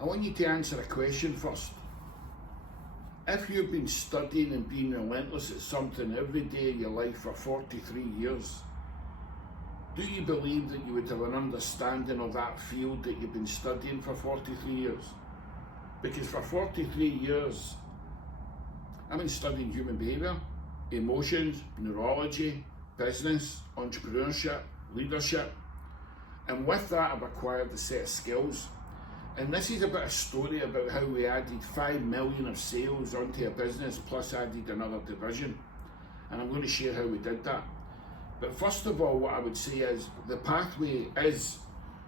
I want you to answer a question first. If you've been studying and being relentless at something every day of your life for 43 years, do you believe that you would have an understanding of that field that you've been studying for 43 years? Because for 43 years, I've been studying human behaviour, emotions, neurology, business, entrepreneurship, leadership, and with that I've acquired a set of skills. And this is a bit of story about how we added 5 million of sales onto a business, plus added another division. And I'm going to share how we did that. But first of all, what I would say is the pathway is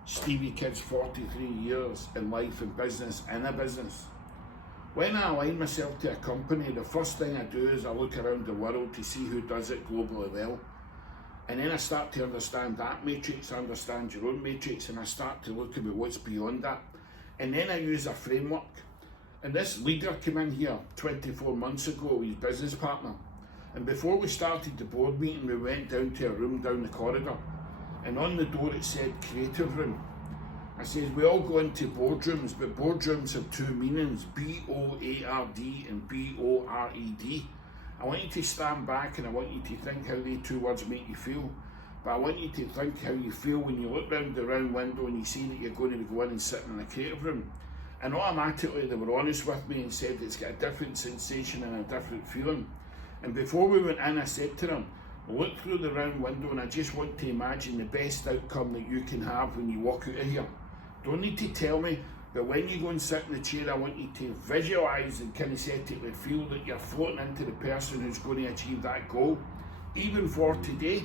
Stevie Kidd's 43 years in life and business in a business. When I align myself to a company, the first thing I do is I look around the world to see who does it globally well. And then I start to understand that matrix, I understand your own matrix, and I start to look at what's beyond that. And then I use a framework. And this leader came in here 24 months ago, his business partner. And before we started the board meeting, we went down to a room down the corridor. And on the door it said creative room. I says, we all go into boardrooms, but boardrooms have two meanings, B-O-A-R-D and B-O-R-E-D. I want you to stand back and I want you to think how these two words make you feel. But I want you to think how you feel when you look round the round window and you see that you're going to go in and sit in a creative room. And automatically they were honest with me and said it's got a different sensation and a different feeling. And before we went in, I said to them, look through the round window and I just want to imagine the best outcome that you can have when you walk out of here. Don't need to tell me, but when you go and sit in the chair, I want you to visualise and kinesthetically feel that you're floating into the person who's going to achieve that goal, even for today.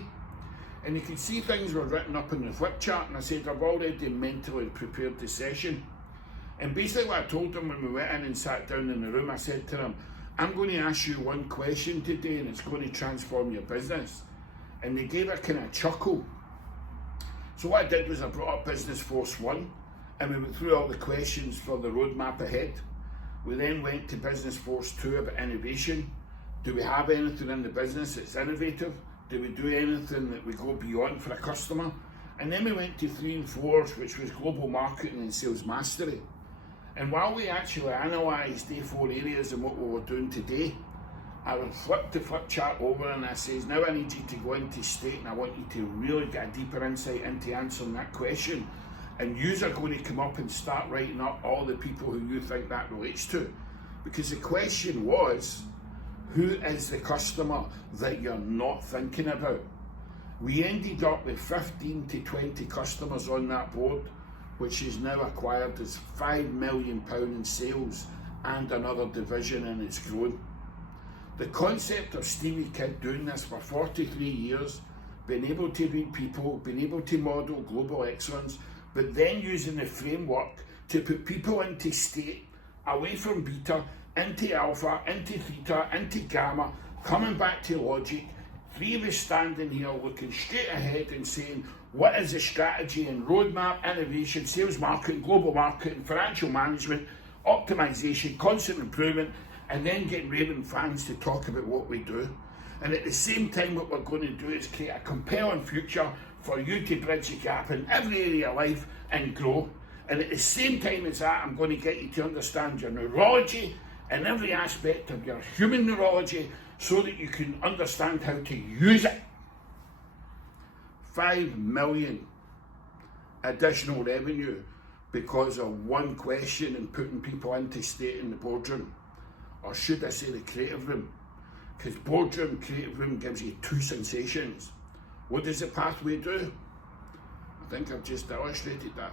And you could see things were written up in the flip chart, and I said, I've already mentally prepared the session. And basically what I told them when we went in and sat down in the room, I said to them, I'm going to ask you one question today and it's going to transform your business. And they gave a kind of chuckle. So what I did was I brought up Business Force 1 and we went through all the questions for the roadmap ahead. We then went to Business Force 2 about innovation. Do we have anything in the business that's innovative? Do we do anything that we go beyond for a customer? And then we went to 3 and 4, which was global marketing and sales mastery. And while we actually analysed the 4 areas and what we were doing today, I would flip the flip chart over and I says, now I need you to go into state and I want you to really get a deeper insight into answering that question. And you are going to come up and start writing up all the people who you think that relates to. Because the question was, who is the customer that you're not thinking about? We ended up with 15 to 20 customers on that board, which is now acquired as £5 million in sales and another division, and it's grown. The concept of Stevie Kidd doing this for 43 years, being able to read people, being able to model global excellence, but then using the framework to put people into state, away from beta, into alpha, into theta, into gamma, coming back to logic. 3 of us standing here looking straight ahead and saying, what is the strategy and roadmap, innovation, sales marketing, global marketing, financial management, optimization, constant improvement, and then getting raving fans to talk about what we do. And at the same time, what we're going to do is create a compelling future for you to bridge the gap in every area of life and grow. And at the same time as that, I'm going to get you to understand your neurology and every aspect of your human neurology so that you can understand how to use it. 5 million additional revenue because of one question and putting people into state in the boardroom. Or should I say the creative room? Because boardroom, creative room gives you 2 sensations. What does the pathway do? I think I've just illustrated that.